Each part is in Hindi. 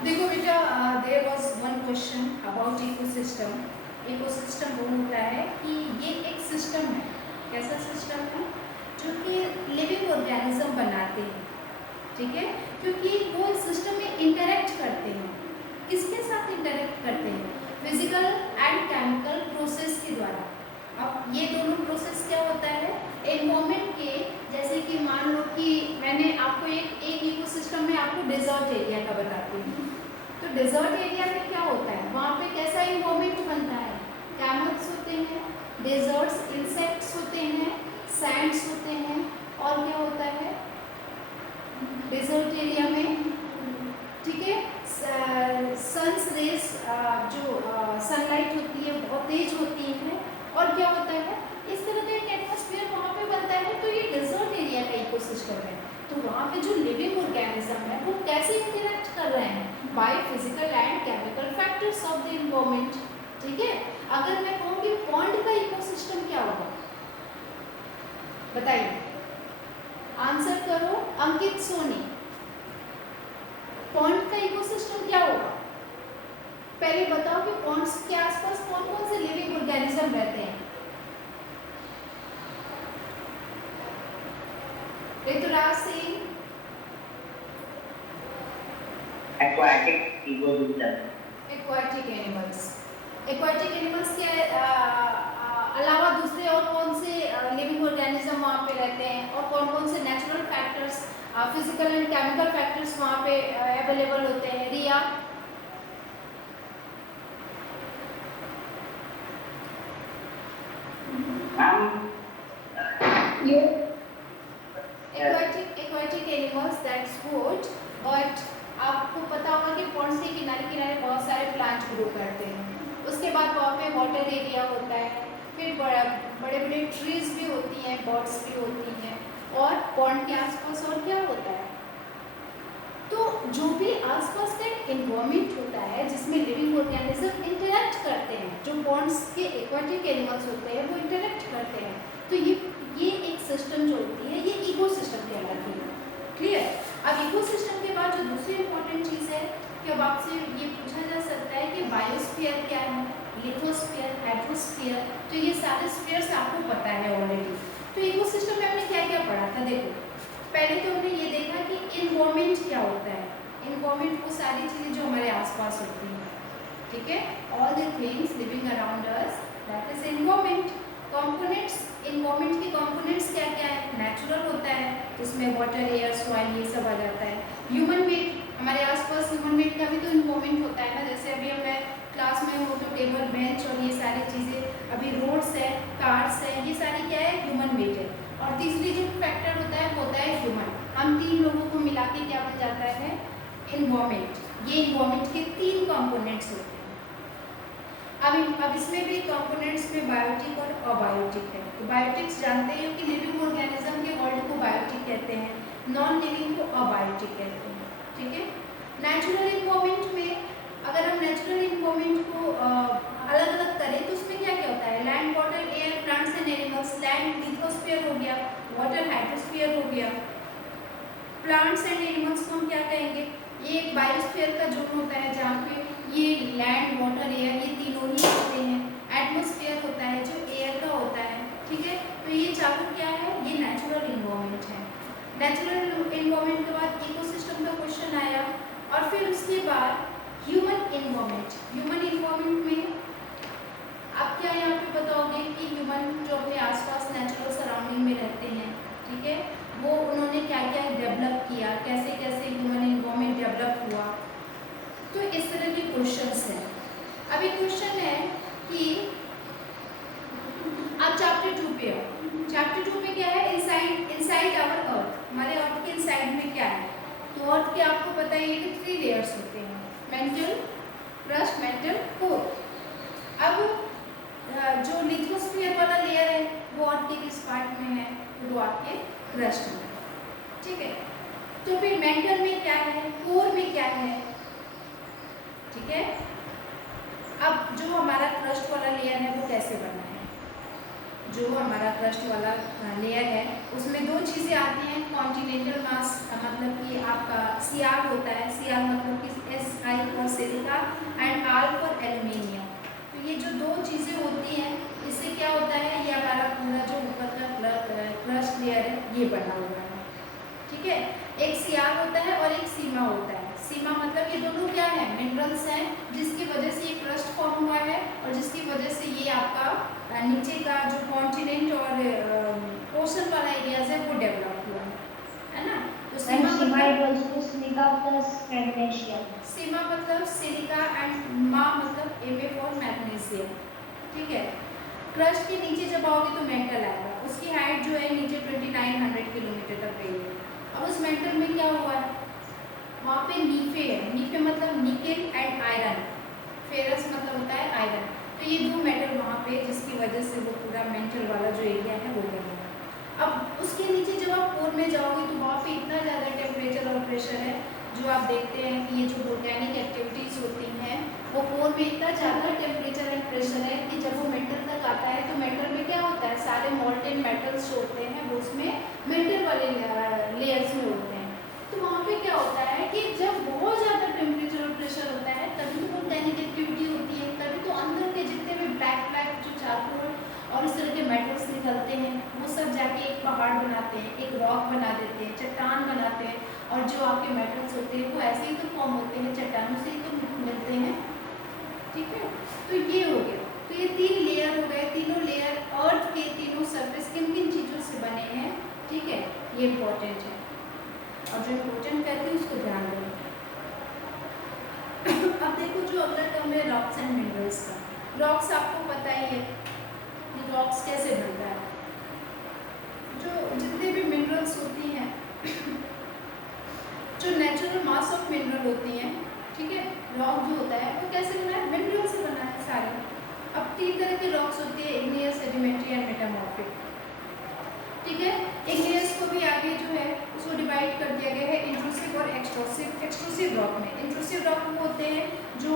देखो बेटा, there was one question about ecosystem. Ecosystem वो होता है कि ये एक सिस्टम है। कैसा सिस्टम है? जो कि लिविंग ऑर्गेनिज्म बनाते हैं, ठीक है, क्योंकि वो इस सिस्टम में इंटरेक्ट करते हैं। किसके साथ इंटरेक्ट करते हैं? फिजिकल एंड केमिकल प्रोसेस के द्वारा। अब ये दोनों प्रोसेस क्या होता है? एनवायरमेंट के, जैसे कि मान लो कि मैंने आपको एक इकोसिस्टम में आपको डेजर्ट एरिया का बताती हूँ। तो डेजर्ट एरिया में क्या होता है? वहाँ पे कैसा इन्वायरमेंट बनता है? कैमल्स होते हैं, डेजर्ट्स, इंसेक्ट्स होते हैं, सैंड्स होते हैं, और क्या होता है डेजर्ट एरिया में? ठीक है, सन्स रेस, जो सनलाइट होती है बहुत तेज होती है। और क्या होता है? इस तरह का एक एटमॉस्फेयर वहाँ पे बनता है। तो ये डेजर्ट एरिया का इकोसिस्टम है। तो वहाँ पे जो लिविंग ऑर्गेनिज्म है वो कैसे इंटरेक्ट कर रहे हैं? By physical and chemical factors of the environment. ठीक है, अगर मैं कहूँ कि पॉन्ड का इकोसिस्टम क्या होगा, बताइए, आंसर करो अंकित सोनी। पॉन्ड का इकोसिस्टम क्या होगा? पहले बताओ कि पॉन्ड्स के आसपास कौन कौन से लिविंग ऑर्गेनिज्म रहते हैं? Rituraj Singh. Aquatic ecosystem. Aquatic animals. Aquatic animals के अलावा दूसरे और कौन से लिविंग ऑर्गेनिज्म वहाँ पे रहते हैं, और कौन कौन से natural factors, physical and chemical factors वहाँ पे अवेलेबल होते हैं? Riya. Aquatic animals, that's good. But आपको पता होगा कि पॉन्ड्स के किनारे किनारे बहुत सारे प्लांट ग्रो करते हैं। उसके बाद वहाँ पे वाटर एरिया होता है, फिर बड़े बड़े ट्रीज भी होती हैं, बर्ड्स भी होती हैं, और पॉन्ड के आसपास और क्या होता है? तो जो भी आसपास का एनवायरनमेंट होता है जिसमें लिविंग ऑर्गेनिज्म इंटरेक्ट करते हैं, जो पॉन्ड्स के एक्वाटिक एनिमल्स होते हैं वो इंटरेक्ट करते हैं। तो ये एक सिस्टम जो होती है ये इकोसिस्टम कहलाती है। क्लियर? अब इकोसिस्टम के बाद जो दूसरी इंपॉर्टेंट चीज़ है कि अब आपसे ये पूछा जा सकता है कि बायोस्फीयर क्या है, लिथोस्फीयर, हाइड्रोस्फीयर। तो ये सारे स्फीयर्स आपको पता है ऑलरेडी। तो इकोसिस्टम में हमने क्या क्या पढ़ा था? देखो, पहले तो हमने ये देखा कि इन्वायरमेंट क्या होता है। इन्वायरमेंट वो सारी चीज़ें जो हमारे आसपास होती हैं, ठीक है, all the things living around us, that is environment. Components, environment के कंपोनेंट्स क्या क्या है? नेचुरल होता है, जिसमें वाटर, एयर, सॉइल ये सब आ जाता है। ह्यूमन मेड, हमारे आसपास ह्यूमन मेड का भी तो इन्वायरमेंट होता है ना। जैसे अभी हमने क्लास में हो तो टेबल, बेंच और ये सारी चीज़ें, अभी रोड्स है, कार्स है, ये सारी क्या है? ह्यूमन मेड है। और तीसरी जो फैक्टर होता है वो होता है ह्यूमन। हम तीन लोगों को मिला के क्या बन जाता है? इन्वायरमेंट। ये इन्वायरमेंट के तीन कंपोनेंट्स होते हैं। अब इसमें भी कंपोनेंट्स में बायोटिक और अबायोटिक है। तो बायोटिक्स जानते हो कि लिविंग ऑर्गेनिज्म के वर्ल्ड को बायोटिक कहते हैं, नॉन लिविंग को अबायोटिक कहते हैं। ठीक है, नेचुरल इन्वायरमेंट में अगर हम नेचुरल इन्वायरमेंट को अलग अलग करें तो उसमें क्या क्या होता है? Land, water, air, plants and animals. Land lithosphere हो गया, वाटर हाइड्रोस्फीयर हो गया, प्लांट्स एंड एनिमल्स को हम क्या कहेंगे? ये एक बायोस्फीयर का जोन होता है जहाँ पे ये लैंड, वाटर, एयर ये तीनों ही होते हैं। एटमॉस्फेयर होता है जो एयर का होता है। ठीक है, तो ये चारों क्या है? ये नेचुरल इन्वायरमेंट है। नेचुरल इन्वायरमेंट के बाद इकोसिस्टम का क्वेश्चन आया, और फिर उसके बाद ह्यूमन इन्वायरमेंट। ह्यूमन इन्वायरमेंट में आप क्या यहाँ पे बताओगे कि ह्यूमन जो अपने आसपास नेचुरल सराउंडिंग में रहते हैं, ठीक है, वो उन्होंने क्या क्या डेवलप किया, कैसे कैसे ह्यूमन इन्वायरमेंट डेवलप हुआ। तो इस तरह के क्वेश्चंस हैं। अभी क्वेश्चन है कि आप चैप्टर 2 पे हो। चैप्टर 2 पे क्या है? Inside, inside our earth. हमारे अर्थ के इनसाइड में क्या है? तो अर्थ के आपको पता ही है कि 3 लेयर्स होते हैं, मेंटल, क्रस्ट, मेंटल, कोर। अब जो लिथोस्फीयर वाला लेयर है वो अर्थ के किस पार्ट में है? वो आपके क्रस्ट में। ठीक है, तो फिर मेंटल में क्या है, कोर में क्या है? ठीक है, अब जो हमारा क्रस्ट वाला लेयर है वो कैसे बना है? जो हमारा क्रस्ट वाला लेयर है उसमें दो चीज़ें आती हैं। कॉन्टिनेंटल मास, मतलब कि आपका सियार होता है, सियार मतलब कि I for silica and R for aluminium। तो ये जो दो चीज़ें होती हैं इससे क्या होता है, ये हमारा पूरा जो ऊपर का क्रस्ट लेयर है ये बना हुआ है, ठीक है। एक सीआर होता है और एक सीमा होता है। सीमा मतलब ये दोनों क्या है, मिनरल्स हैं जिसकी वजह से ये क्रस्ट फॉर्म हुआ है और जिसकी वजह से ये आपका नीचे का जो कॉन्टिनेंट और ओशन वाला एरियाज है वो डेवलप हुआ है ना। तो सीमा मतलब सीमा मतलब सिलिका एंड मा मतलब Fa फॉर मैग्नीशियम, ठीक है। क्रस्ट के नीचे जब आओगे तो मेटल आएगा, उसकी हाइट जो है नीचे 2900 किलोमीटर तक गई है। अब उस मेटल में क्या हुआ है, वहाँ पे नीफे है, नीफे मतलब निकेल एंड आयरन, फेरस मतलब होता है आयरन। तो ये दो मेटल वहाँ पे जिसकी वजह से वो पूरा मेटल वाला जो एरिया है वो बन गया। अब उसके नीचे जब आप कोर में जाओगे तो वहाँ पे इतना ज़्यादा टेम्परेचर और प्रेशर है, जो आप देखते हैं कि ये जो वोल्केनिक एक्टिविटीज़ होती हैं वो कोर में इतना ज़्यादा टेम्परेचर एंड प्रेशर है कि जब वो मेटल तक आता है तो मेटल में क्या होता है, सारे मोल्टेन मेटल्स जो होते हैं वो उसमें मेटल वाले लेयर्स में होते हैं। तो वहाँ पे क्या होता है कि जब बहुत ज़्यादा टेम्परेचर और प्रेशर होता है तभी तो वोल्केनिक एक्टिविटी होती है, तभी तो अंदर के जितने भी ब्लैक ब्लैक जो चारकोल और इस तरह के मेटल्स निकलते हैं वो सब जाके एक पहाड़ बनाते हैं, एक रॉक बना देते हैं, चट्टान बनाते हैं। और जो आपके मेटल्स होते हैं वो ऐसे ही तो फॉर्म होते हैं, चट्टानों से ही तो मिलते हैं, ठीक है। तो ये हो गया, तो ये 3 लेयर हो गए। तीनों लेयर अर्थ के तीनों सरफेस किन किन चीज़ों से बने हैं, ठीक है, ये इम्पोर्टेंट है। और जो इम्पोर्टेंट कहते हैं उसको ध्यान दें। अब देखो जो अगला टर्म है रॉक्स एंड मिनरल्स का। रॉक्स आपको पता ही है कि रॉक्स कैसे बनता है, जो जितने भी मिनरल्स होती हैं जो नेचुरल मास ऑफ मिनरल होती हैं, ठीक है। रॉक जो होता है वो कैसे बना है, मिनरल से बना है सारे। अब 3 तरह के रॉक्स होती है, इग्नियस, सेडिमेंट्री एंड मेटामॉर्फिक, ठीक है। इग्नियस को भी आगे जो है उसको डिवाइड कर दिया गया है इंट्रूसिव और एक्सट्रूसिव। एक्सट्रूसिव रॉक में इंट्रूसिव रॉक वो होते हैं जो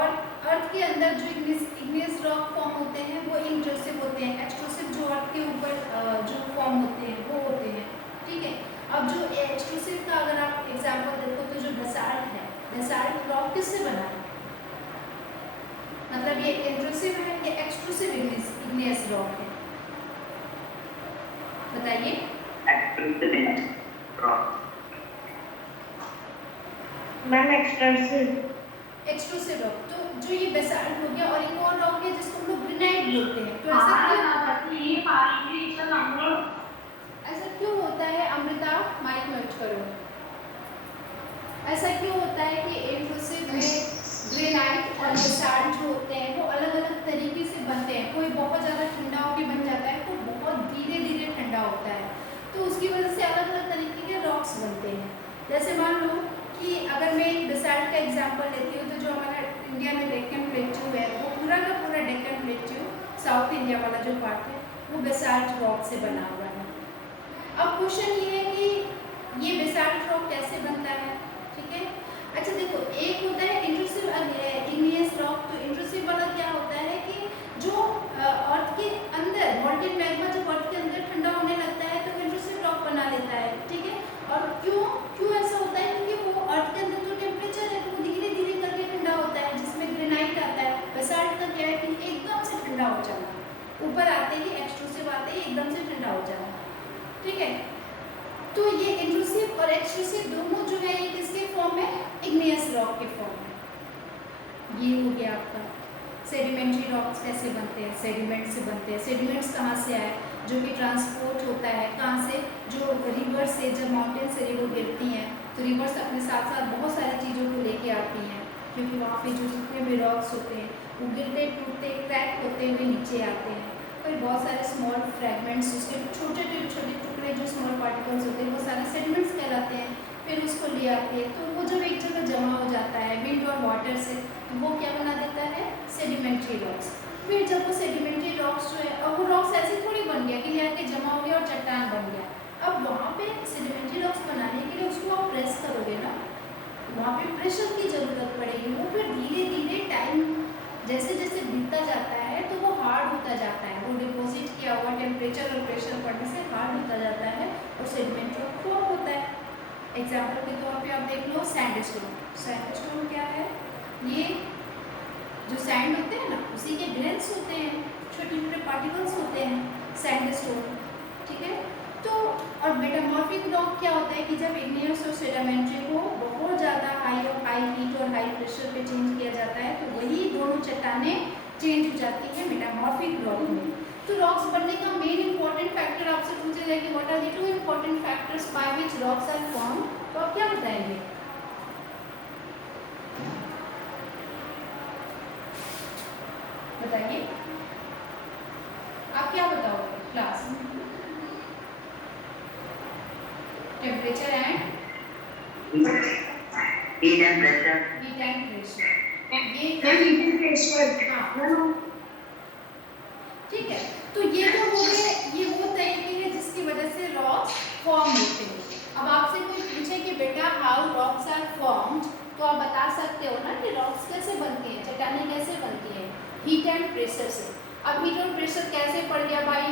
और अर्थ के अंदर जो इग्नियस रॉक फॉर्म होते हैं वो इंट्रूसिव होते हैं। एक्सट्रूसिव जो अर्थ के ऊपर जो फॉर्म होते हैं वो होते हैं, ठीक है। अब जो एक्सट्रूसिव का अगर आप एग्जांपल देखो तो जो बेसाल्ट है, बेसाल्ट रॉक किससे बना है, मतलब ये इंट्रूसिव है या एक्सट्रूसिव इग्नियस रॉक है, बताइए। Ma'am extrusive rock. तो जो ये बेसाल्ट हो गया और एक और रॉक है जिसको हम लोग ग्रेनाइट बोलते हैं। तो ऐसा क्यों होता है, अमृता माइक म्यूट करो। ऐसा क्यों होता है कि इंट्रूसिव में ग्रेनाइट और बेसाल्ट जो होते हैं वो अलग अलग तरीके से बनते हैं। कोई बहुत ज़्यादा ठंडा होकर बन जाता है, कोई बहुत धीरे धीरे ठंडा होता है, तो उसकी वजह से अलग अलग तरीके के रॉक्स बनते हैं। जैसे मान लो कि अगर मैं एक बेसाल्ट का एग्जांपल लेती हूँ तो जो हमारा इंडिया में डेक्कन प्लेट्यू है वो पूरा का पूरा डेक्कन प्लेट्यू साउथ इंडिया वाला जो पार्ट है वो बेसाल्ट रॉक से बना हुआ है। अब क्वेश्चन ये है कि ये बेसाल्ट रॉक कैसे बनता है, ठीक है। अच्छा देखो, एक होता है इंट्रूसिव इग्नियस रॉक। तो इंट्रूसिव वाला क्या होता है कि जो अर्थ के अंदर मोल्टेन मैग्मा जब अर्थ के अंदर ठंडा होने लगता है तो इंट्रूसिव रॉक बना लेता है, ठीक है। और क्यों ऐसा होता है, क्योंकि वो अर्थ के अंदर जो टेम्परेचर है तो वो धीरे धीरे करके ठंडा होता है, जिसमें ग्रेनाइट आता है। बेसाल्ट का क्या है कि एकदम से ठंडा हो जाना, ऊपर आते ही एक्सट्रूसिव आते ही एकदम से ठंडा हो जाना, ठीक है। तो ये इंट्रूसिव और एक्सट्रूसिव दोनों जो है ये किसके फॉर्म में, इग्नियस रॉक के फॉर्म में। ये हो गया आपका। सेडिमेंट्री रॉक्स कैसे बनते हैं, सेडिमेंट से बनते हैं। सेडिमेंट्स कहाँ से आए, जो कि ट्रांसपोर्ट होता है कहाँ से, जो रिवर से, जब माउंटेन से रिवर गिरती हैं तो रिवर्स अपने साथ साथ बहुत सारी चीज़ों को लेके आती हैं, क्योंकि वहाँ पे जो जितने भी रॉक्स होते हैं वो गिरते टूटते क्रैक होते हुए नीचे आते हैं। फिर बहुत सारे स्मॉल फ्रैगमेंट्स, उसके छोटे छोटे टुकड़े जो स्मॉल पार्टिकल्स होते हैं वो सारे सेडिमेंट्स कहलाते हैं। फिर उसको ले आते हैं तो वो जब एक जगह जमा हो जाता है विंड और वाटर से तो वो क्या बना देता है, सेडिमेंट्री रॉक्स। फिर जब वो सेडिमेंट्री रॉक्स जो है, अब वो रॉक्स ऐसे थोड़ी बन गया कि ले आके जमा हो गया और चट्टान बन गया। अब वहाँ पे सेडिमेंट्री रॉक्स बनाने के लिए उसको आप प्रेस करोगे ना, वहाँ पे प्रेशर की ज़रूरत पड़ेगी। वो फिर धीरे धीरे टाइम जैसे जैसे बीतता जाता है तो वो हार्ड होता जाता है। वो डिपॉजिट किया हुआ टेम्परेचर और प्रेशर पड़ने से हार्ड होता जाता है और सेडिमेंट रॉक फॉर्म होता है, एग्जाम्पल के तौर पे आप देख लो सैंडस्टोन। सैंडस्टोन क्या है? ये जो सैंड होते हैं ना उसी के ग्रेन्स होते हैं, छोटे छोटे पार्टिकल्स होते हैं सैंडस्टोन, ठीक है। तो और मेटामॉर्फिक रॉक क्या होता है कि जब इग्नियस और सेडिमेंट्री को बहुत ज़्यादा हाई हीट और हाई प्रेशर पे चेंज किया जाता है तो वही दोनों चट्टानें चेंज हो जाती है मेटामॉर्फिक रॉक में। तो रॉक्स बनने का मेन इंपॉर्टेंट फैक्टर आपसे पूछा जाए कि what are the two important factors by which rocks are form, तो आप क्या बताएंगे? बताइए, आप क्या बताओगे class? Temperature and heat and pressure. Heat and pressure, ये हाँ ठीक है। तो ये तो हो गए, ये वो तरीके हैं जिसकी वजह से रॉक्स फॉर्म होते हैं। अब आपसे कोई पूछे कि बेटा हाउ रॉक्स आर फॉर्म्ड, तो आप बता सकते हो ना कि रॉक्स कैसे बनती हैं, चट्टानें कैसे बनती हैं? हीट एंड प्रेशर से। अब हीट और प्रेशर कैसे पड़ गया भाई?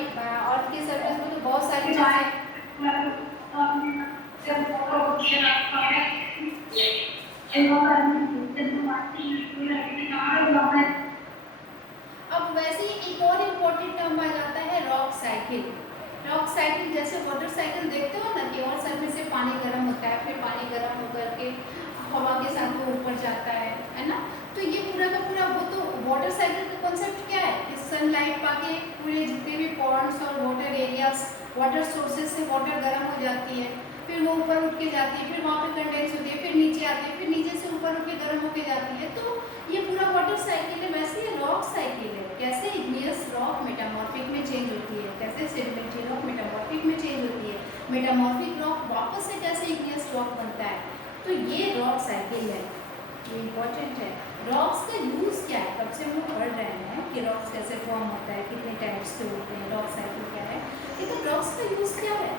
अर्थ के सरफेस में तो बहुत सारी चीजें, अब वैसे ही एक और इम्पोर्टेंट टर्म आ जाता है रॉक साइकिल। रॉक साइकिल जैसे वाटर साइकिल देखते हो ना कि और सरफेस से पानी गर्म होता है, फिर पानी गर्म होकर के हवा के साथ वो ऊपर जाता है ना। तो ये पूरा का पूरा वो तो वाटर साइकिल का कॉन्सेप्ट क्या है कि सनलाइट पाके पूरे जितने भी पॉन्ड्स और वाटर एरियाज, वाटर सोर्सेज से वाटर गर्म हो जाती है, फिर वो ऊपर उठ के जाती है, फिर वहाँ पे कंडेंस होती है, फिर नीचे आती है, फिर नीचे से ऊपर उठ के गर्म होके जाती है। तो ये पूरा वाटर साइकिल है, वैसे ये रॉक साइकिल है। कैसे इग्नियस रॉक मेटामॉर्फिक में चेंज होती है, कैसे सेडिमेंट्री रॉक मेटामॉर्फिक में चेंज होती है, मेटामॉर्फिक रॉक वापस से कैसे इग्नियस रॉक बनता है। तो ये रॉक साइकिल है, ये इम्पोर्टेंट है। रॉक्स का यूज़ क्या है, तब से हम लोग पढ़ रहे हैं कि रॉक्स कैसे फॉर्म होता है, कितने टाइप्स के होते हैं, रॉक साइकिल क्या है, लेकिन रॉक्स का यूज़ क्या है?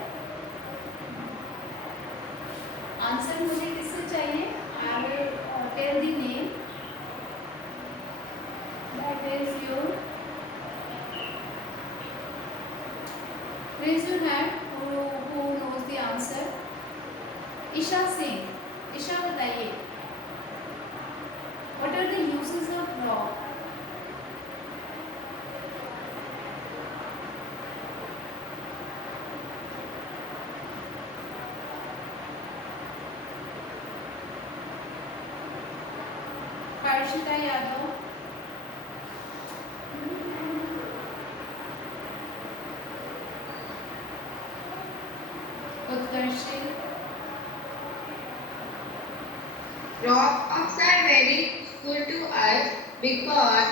आंसर मुझे किससे चाहिए? I will tell the name, that is your, raise your hand who knows the answer. Isha Singh, Isha बताइए what are the uses of rock? Harshita Yadav, Utkarshil, Rocks are very useful to us because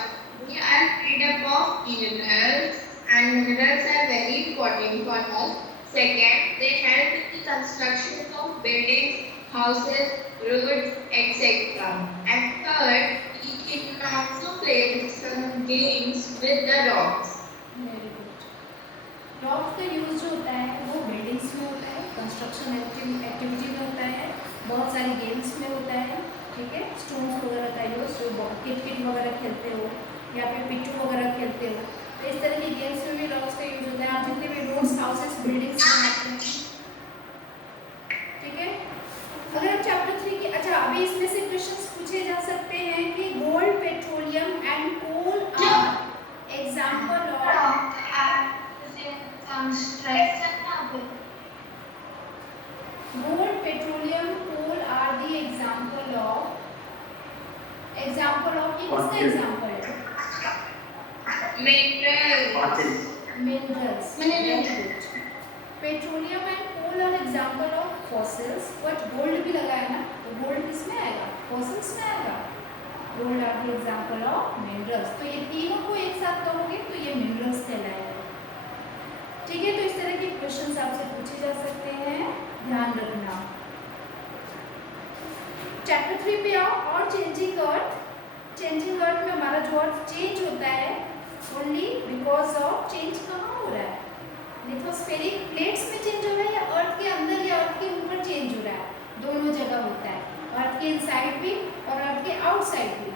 they are made up of minerals and minerals are very important for us. Second, they help in the construction of buildings, houses, roads, etc. And third, we can also play some games with the rocks. Very good. Rock का यूज जो होता है वो बिल्डिंग्स में होता है, कंस्ट्रक्शन एक्टिविटी में होता है, बहुत सारी गेम्स में होता है, ठीक है। स्टोन्स वगैरह का यूज, जो किट वगैरह खेलते हो या फिर पिट्टू वगैरह खेलते हो, तो इस तरह की गेम्स में भी रॉक्स का यूज होता है। आप जितने भी रोड्स, हाउसेस, बिल्डिंग्स बनाते हैं, ठीक है। अगर आप चैप्टर 3 की, अच्छा अभी इसमें से क्वेश्चंस पूछे जा सकते हैं कि gold, petroleum and coal are example of, gold, petroleum, coal are the example of ये किसका एग्जांपल है? Minerals. Minerals. Very good. Petroleum and coal are example of fossils. But gold भी लगाया ना, तो gold किसमें आएगा? Fossils में आएगा। Gold are the example of minerals. तो ये तीनों को एक साथ करोगे तो ये minerals कहलाएगा, ठीक है। तो इस तरह के क्वेश्चंस आपसे पूछे जा सकते हैं, ध्यान रखना। चैप्टर 3 पे आओ। और चेंजिंग अर्थ, चेंजिंग अर्थ में हमारा जो अर्थ चेंज होता है ओनली बिकॉज ऑफ, चेंज कहाँ हो रहा है? लिथोस्फेरिक प्लेट्स में चेंज हो रहा है या अर्थ के अंदर या अर्थ के ऊपर चेंज हो रहा है? दोनों जगह होता है, अर्थ के इनसाइड भी और अर्थ के आउटसाइड भी।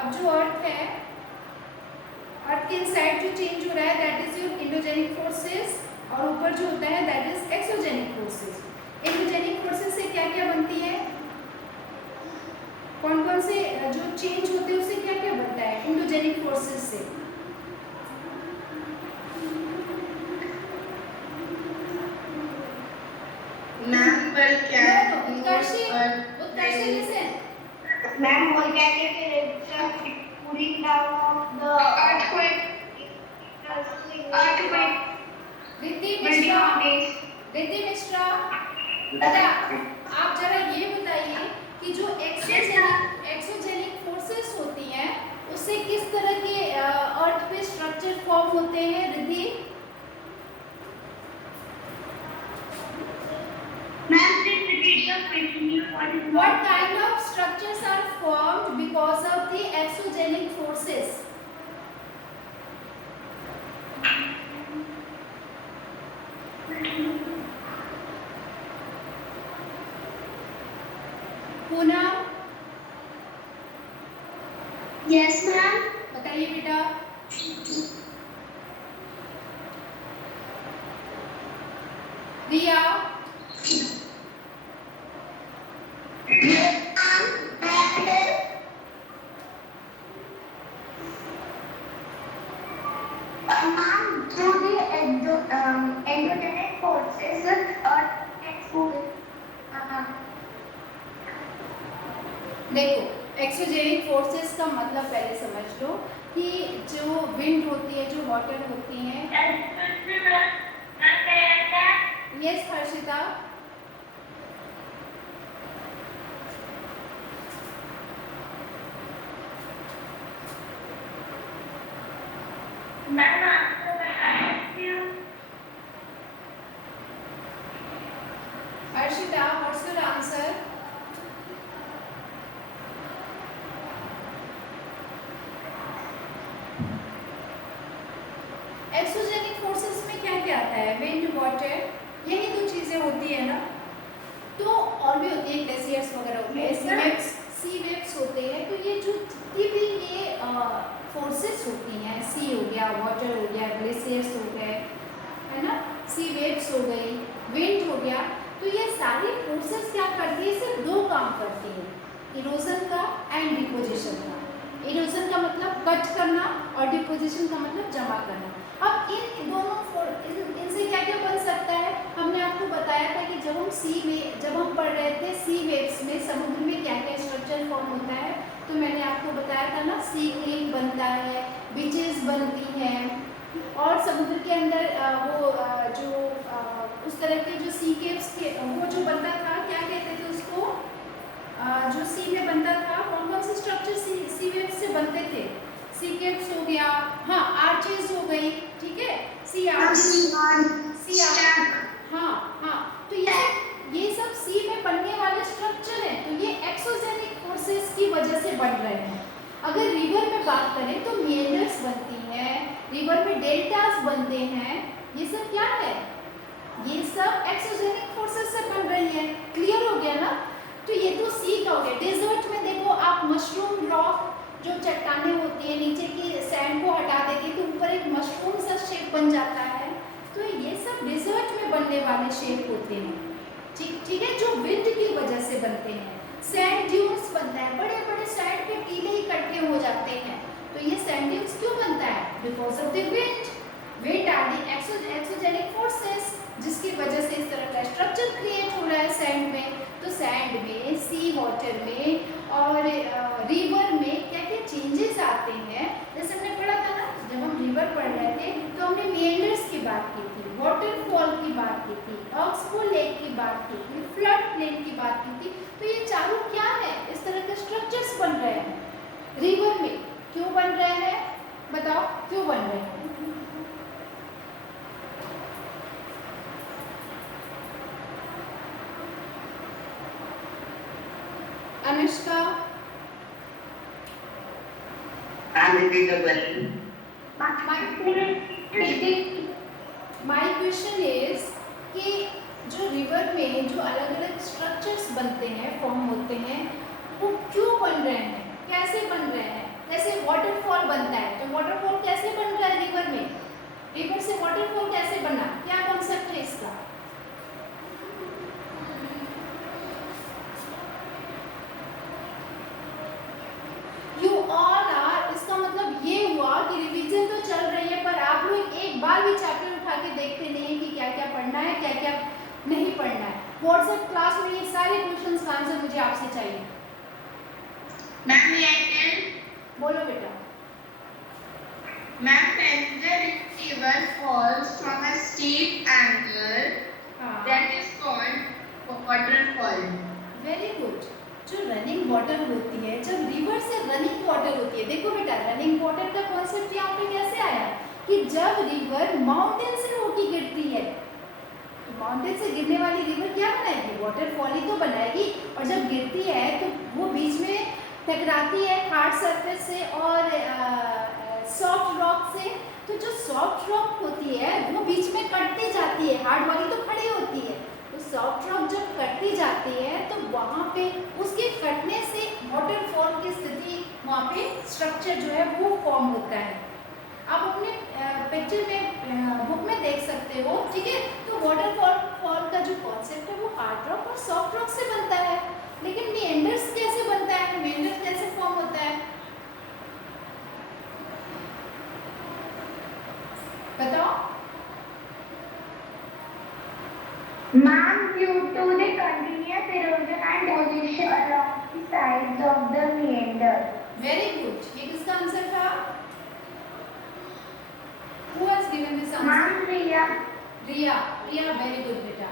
अब जो अर्थ है, अर्थ के इनसाइड जो चेंज हो रहा है that is your endogenic forces, और ऊपर जो होता है that is exogenic forces. Endogenic forces से क्या क्या बनती है? कौन कौन से जो चेंज होते हैं उससे क्या क्या बनता है इंडोजेनिक फोर्सेस से? मैम पर क्या Utkarshi listen. Ma'am, volcanic eruption cooling down of the earthquake. Riddhi Building Mishra, of days. Riddhi Mishra, बेटा आप जरा ये बताइए कि जो एक्सोजेनिक फोर्सेस होती हैं उससे किस तरह के अर्थ पे स्ट्रक्चर फॉर्म होते हैं Riddhi? Ma'am, please repeat the question. What kind of structures are formed because of the exogenic forces? Poonam, Yes, ma'am. बताइए बेटा. रिया, Ma'am, through the endogenic forces, Earth gets cooled. देखो एक्सोजेनिक फोर्सेस का मतलब पहले समझ लो कि जो विंड होती है, जो वाटर होती हैं. Yes Harshita. Harshita, what's your answer? Exogenic forces में क्या क्या आता है? विंड, वाटर, यही दो चीजें होती है ना. तो और भी होती है, ग्लेशियर्स वगैरह होते हैं, सी वेव्स होते हैं. तो ये जो जितनी भी ये फोर्सेस होती हैं, सी हो गया, वाटर हो गया, ग्लेशियर्स हो गए, है ना, सी वेव्स हो गई, विंड हो गया. तो ये सारी फोर्सेस क्या करती है? सिर्फ दो काम करती है, इरोजन का एंड डिपोजिशन का. इरोजन का मतलब कट करना और डिपोजिशन का मतलब जमा करना. अब इन दोनों इनसे क्या क्या बन सकता है? हमने आपको बताया था कि जब हम पढ़ रहे थे सी वेव्स में, समुद्र में क्या क्या स्ट्रक्चर फॉर्म होता है, तो मैंने आपको बताया था ना, सी क्लिफ बनता है, बीचेस बनती हैं, और समुद्र के अंदर जो उस तरह के जो सी केव्स के वो जो बनता था, क्या कहते थे उसको, जो सी में बनता था, कौन कौन से स्ट्रक्चर सी वेव्स से बनते थे? सी केव्स हो गया, हाँ, आर्चेस हो गई, ठीक है, सी आर्चेस, हाँ हाँ. तो ये सब सी में बनने वाले स्ट्रक्चर हैं. तो ये एक्सोजेनिक फोर्सेस की वजह से बन रहे हैं. अगर रिवर में बात करें तो मेंडर्स बनती हैं, रिवर में डेल्टास बनते हैं. ये सब क्या है? ये सब एक्सोजेनिक फोर्सेस से बन रही है. क्लियर हो गया ना? तो ये तो सी का हो गया. डेजर्ट में देखो आप, मशरूम रॉक, जो चट्टानें होती है नीचे की सैंड को हटा देती तो ऊपर एक मशरूम सा शेप बन जाता है. तो ये सब डेजर्ट में बनने वाले शेप होते हैं. ठीक है, जो विंड की वजह से बनते हैं. सैंड ड्यून्स बनता है, बड़े बड़े सैंड के टीले इकट्ठे हो जाते हैं. तो ये सैंड ड्यून्स क्यों बनता है? Because of the wind. Wind are the exogenic forces, जिसकी वजह से इस तरह का स्ट्रक्चर क्रिएट हो रहा है सैंड में. तो सैंड में, सी वाटर में और रिवर में क्या क्या चेंजेस आते हैं? जैसे हमने पढ़ा था ना, जब हम रिवर पढ़ रहे थे तो हमने मेंडर्स की बात की थी, वाटरफॉल की बात की थी, ऑक्सबो लेक की बात की थी, फ्लड प्लेन की बात की थी. तो ये चारों क्या है? इस तरह के स्ट्रक्चर्स बन रहे हैं रिवर में. क्यों बन रहे हैं? बताओ क्यों बन रहे हैं? अनुष्का, माय क्वेश्चन इज कि जो रिवर में जो अलग अलग स्ट्रक्चर्स बनते हैं, फॉर्म होते हैं, वो क्यों बन रहे हैं, कैसे बन रहे हैं? जैसे वाटरफॉल बनता है, तो वाटरफॉल कैसे बन रहा है रिवर में? रिवर से वाटरफॉल कैसे बना? क्या कॉन्सेप्ट है इसका? नहीं पढ़ना है। व्हाट्सएप क्लास में ये सारे क्वेश्चंस का आंसर मुझे आपसे चाहिए। मैम ये टेल बोलो बेटा। Ma'am when the river falls from a steep angle हाँ, that is called waterfall. Very good. जो रनिंग वाटर होती है, जब रिवर से रनिंग वाटर होती है, देखो बेटा रनिंग वाटर का कॉन्सेप्ट यहाँ पे कैसे आया कि जब रिवर माउंटेन से होके गिरती है, तो माउंटेन से गिरने वाली रिवर क्या बनाएगी, वाटरफॉल ही तो बनाएगी। और जब गिरती है तो वो बीच में टकराती है हार्ड सरफेस से और सॉफ्ट रॉक से। तो जो सॉफ्ट रॉक होती है वो बीच में कटती जाती है, हार्ड वाली तो खड़ी होती है। तो सॉफ्ट रॉक जब कटती जाती है तो वहाँ पे उसके कटने से वाटरफॉल की स्थिति, वहाँ पे स्ट्रक्चर जो है वो फॉर्म होता है। आप अपने पिक्चर में बुक में देख सकते हो, ठीक है। तो वाटरफॉल का जो कॉन्सेप्ट है वो हार्ड रॉक और सॉफ्ट रॉक से बनता है। लेकिन मेंडर्स कैसे बनता है, मेंडर्स कैसे फॉर्म होता है, बताओ। Ma'am, due to the continuous erosion and deposition along the sides of the meander. Very good. ये किसका आंसर था? Who has given this answer? Ma'am, Priya. Riya. Riya very good बेटा।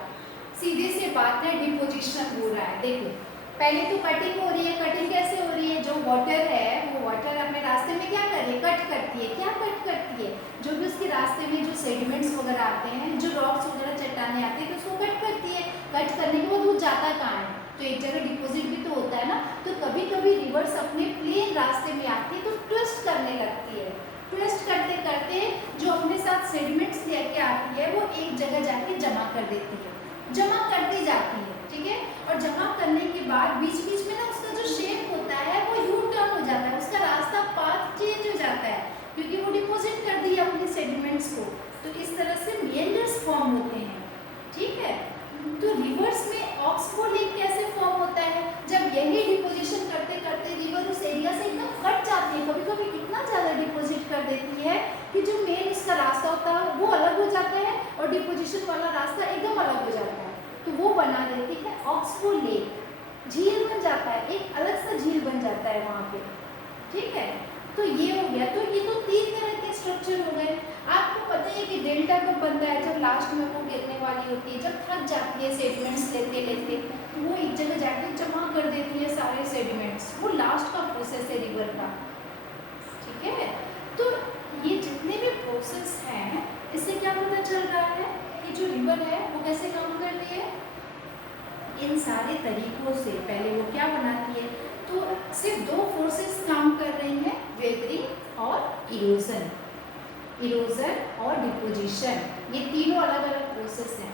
सीधे से बात है, डिपोजिशन हो रहा है। देखो पहले तो कटिंग हो रही है। कटिंग कैसे हो रही है, जो वाटर है वो वाटर अपने रास्ते में क्या कर रही है, कट करती है। क्या कट करती है, जो भी उसके रास्ते में जो सेडिमेंट्स वगैरह आते हैं, जो रॉक्स वगैरह चट्टाने आती है, तो उसको कट करती है। कट करने के बाद वो जाता कहाँ है, तो एक जगह डिपोजिट भी तो होता है ना। तो कभी कभी रिवर्स अपने प्लेन रास्ते में आती है तो ट्विस्ट करने लगती है। ट्विस्ट करते करते जो अपने साथ सेडिमेंट्स लेके आती है वो एक जगह जाके जमा कर देती है, जमा करती जाती है, ठीक है। और जमा करने के बाद बीच बीच में ना उसका जो शेप होता है वो यू टर्न हो जाता है, उसका रास्ता पाथ चेंज हो जाता है, क्योंकि वो डिपॉजिट कर दिया अपने सेडिमेंट्स को। तो इस तरह से मेंडर्स फॉर्म होते हैं, ठीक है। तो रिवर्स में ऑक्सबो लेक कैसे फॉर्म होता है, जब यही डिपोजिशन करते करते रिवर उस एरिया से एकदम कट जाती है। कभी कभी इतना ज़्यादा डिपॉजिट कर देती है कि जो मेन उसका रास्ता होता है वो अलग हो जाता है और डिपोजिशन वाला रास्ता एकदम अलग हो जाता है। तो वो बना देती है ऑक्सबो लेक, झील बन जाता है, एक अलग सा झील बन जाता है वहाँ पे, ठीक है। तो ये हो गया। तो ये तो 3 तरह के स्ट्रक्चर हो गए। आपको पता है कि डेल्टा कब बनता है, जब लास्ट में वो गिरने वाली होती है, जब थक जाती है सेडिमेंट्स लेते लेते, तो वो एक जगह जाके जमा कर देती है सारे सेडिमेंट्स। वो लास्ट का प्रोसेस है रिवर का, ठीक है। तो ये जितने भी प्रोसेस हैं, इससे क्या पता चल रहा है कि जो रिवर है वो कैसे काम कर रही है, इन सारे तरीकों से। पहले वो क्या बनाती है, तो सिर्फ 2 फोर्सेस काम कर रही हैं, वेदरिंग और इरोजन। इरोजन और डिपोजिशन, ये तीनों अलग अलग प्रोसेस हैं,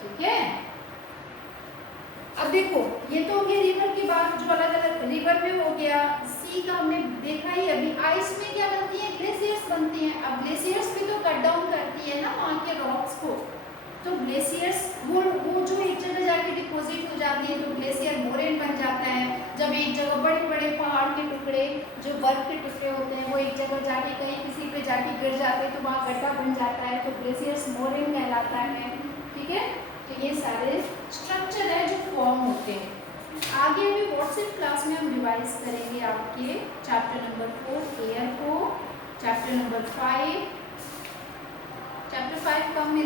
ठीक है। अब देखो ये तो हो गया रिवर की बात, जो अलग अलग रिवर में हो गया। सी का हमने देखा ही अभी। आइस में क्या बनती है, ग्लेशियर्स बनती हैं। अब ग्लेशियर्स भी तो कट डाउन करती है ना वहाँ के रॉक्स को। तो ग्लेशियर्स वो जो एक जगह जाके डिपॉजिट हो जाती है, तो ग्लेशियर मोरेन बन जाता है। जब एक जगह बड़े बड़े पहाड़ के टुकड़े, जो बर्फ के टुकड़े होते हैं, वो एक जगह जाके कहीं किसी पे जाके गिर जाते हैं, तो वहाँ गड्ढा बन जाता है, तो ग्लेशियर्स मोरेन कहलाता है, ठीक है। तो ये सारे स्ट्रक्चर है जो फॉर्म होते हैं। आगे अभी व्हाट्सएप क्लास में हम रिवाइज करेंगे आपके चैप्टर नंबर 4 एयर को, चैप्टर नंबर 5 का हम